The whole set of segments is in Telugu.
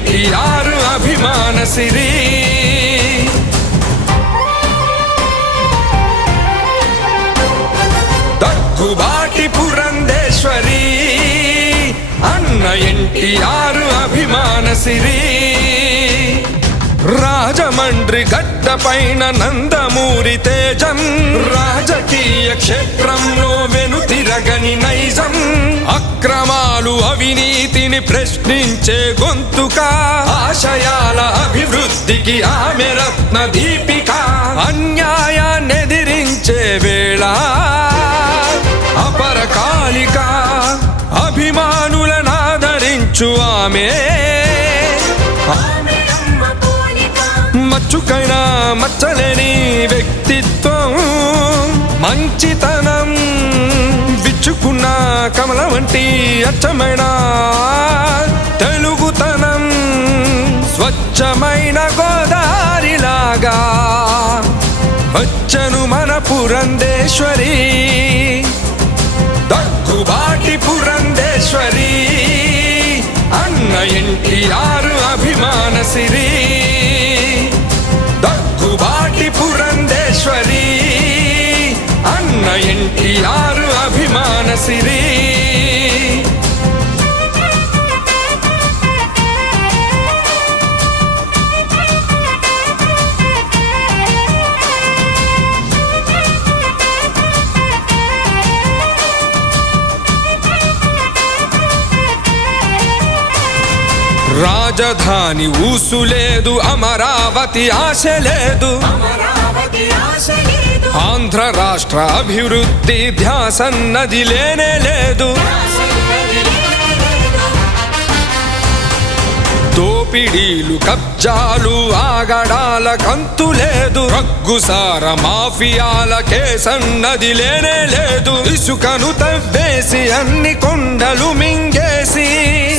ఎన్టీఆర్ అభిమాన సిరి. దగ్గుబాటి పురంధేశ్వరి అన్న ఎన్టీఆర్ అభిమాన సిరి. రాజమండ్రి గడ్డ పైన నందమూరి తేజం, రాజకీయ క్షేత్రంలో వెనుతిరగని నైజం, అక్రమాలు అవినీతిని ప్రశ్నించే గొంతుక, ఆశయాల అభివృద్ధికి ఆమె రత్న దీపిక, అన్యాయాన్ని ఎదిరించే వేళ అపరకాలిక, అభిమానులను ఆదరించు ఆమె. మచ్చుకైనా మచ్చలేని వ్యక్తిత్వం, మంచితనం, విచ్చుకున్న కమల వంటి అచ్చమైన తెలుగుతనం, స్వచ్ఛమైన గోదారిలాగా వచ్చను మన పురంధేశ్వరి. దగ్గుబాటి పురంధేశ్వరి అన్న ఎన్టీఆర్ అభిమాన సిరి. దగ్గుబాటి పురంధేశ్వరి అన్న ఎన్టీఆర్ అభిమాన సిరి. రాజధాని ఊసులేదు, అమరావతి ఆశ లేదు, ఆంధ్ర రాష్ట్ర అభివృద్ధి ధ్యాసన్నది లేనే లేదు. దోపిడీలు కబ్జాలు ఆగడాల కంతు లేదు, రగ్గుసార మాఫియాల కేసన్నది లేనే లేదు. ఇసుకను తవ్వేసి అన్ని కొండలు మింగేసి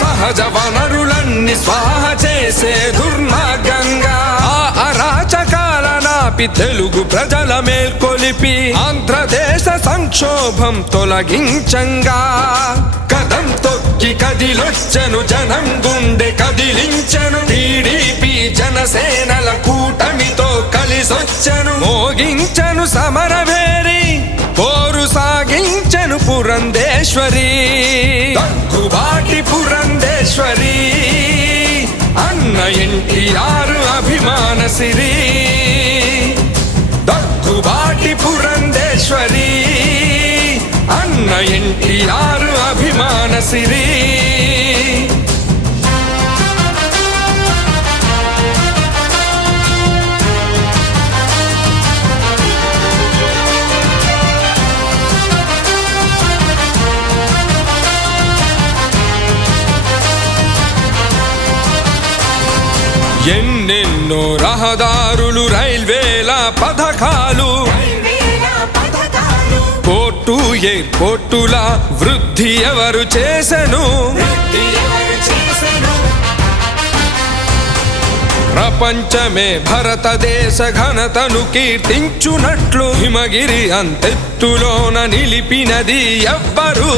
సహజ వనరులన్నీ స్వాహ చేసే దుర్మార్గంగా ఆ అరాచకాల నాపి తెలుగు ప్రజల మేల్కొలిపి ఆంధ్రదేశ సంక్షోభం తొలగించంగా కదం తొక్కి కదిలొచ్చను జనం గుండె కదిలించను. టీడీపీ జనసేనల కూటమితో కలిసొచ్చను, మోగించను సమరభేరి పోరు సాగించను పురంధేశ్వరి. దగ్గుబాటి పురంధేశ్వరి అన్న ఎన్టీఆర్ అభిమాన సిరి. దగ్గుబాటి పురంధేశ్వరి అన్న ఎన్టీఆర్ అభిమాన సిరి. ఎన్నెన్నో రహదారులు, రైల్వేల పథకాలు, పోర్టు ఎయిర్పోర్టుల వృద్ధి ఎవరు చేసెను? ప్రపంచమే భరతదేశ ఘనతను కీర్తించునట్లు హిమగిరి అంతెత్తులోన నిలిపినది ఎవ్వరు?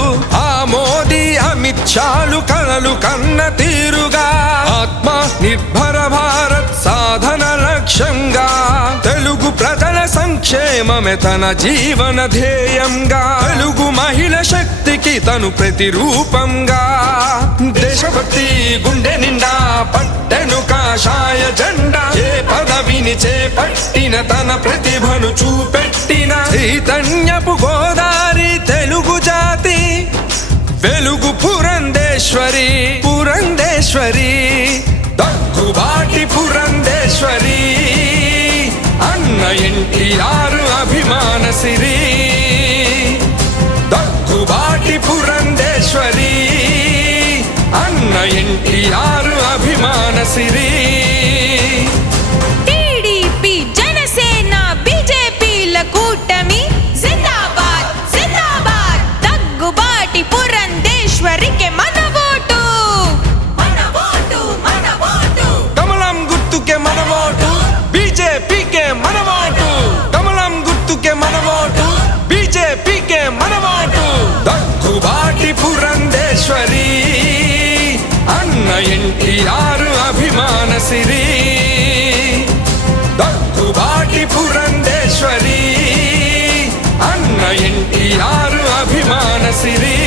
ఆ మోదీ అమిత్ షాలు కలలు కన్న తీరుగా ఆత్మ నిర్భర భారత్ సాధన లక్ష్యంగా తెలుగు ప్రజల సంక్షేమమే తన జీవన ధ్యేయంగా, తెలుగు మహిళ శక్తికి తను ప్రతిరూపంగా, దేశభక్తి గుండె నిండా పట్టెను కాషాయ జెండా. ఏ పదవిని చేపట్టిన తన ప్రతిభను చూపెట్టిన చైతన్యపు గోదారి తెలుగు జాతి వెలుగు పురంధేశ్వరి. పురంధేశ్వరి దగ్గుబాటి పురంధేశ్వరి అన్న ఎన్టీఆర్ అభిమాన సిరి. దగ్గుబాటి పురంధేశ్వరి అన్న ఎన్టీఆర్ అభిమాన సిరి. టీడీపీ జనసేన బీజేపీల కూటమి జిందాబాద్ జిందాబాద్. దగ్గుబాటి పురంధేశ్వరికి మన ఓటు, మన ఓటు, మన ఓటు. కమలం గుర్తుకే మన ఓటు, బీజేపీకే మన ఓటు. కమలం గుర్తుకే మన ఓటు, బీజేపీకే మన ఓటు. దగ్గుబాటి పురంధేశ్వరి అన్న ఎన్టీఆర్ అభిమాన సిరి దగ్గుబాటి పురంధేశ్వరి అన్న ఎన్టీఆర్ అభిమాన సిరి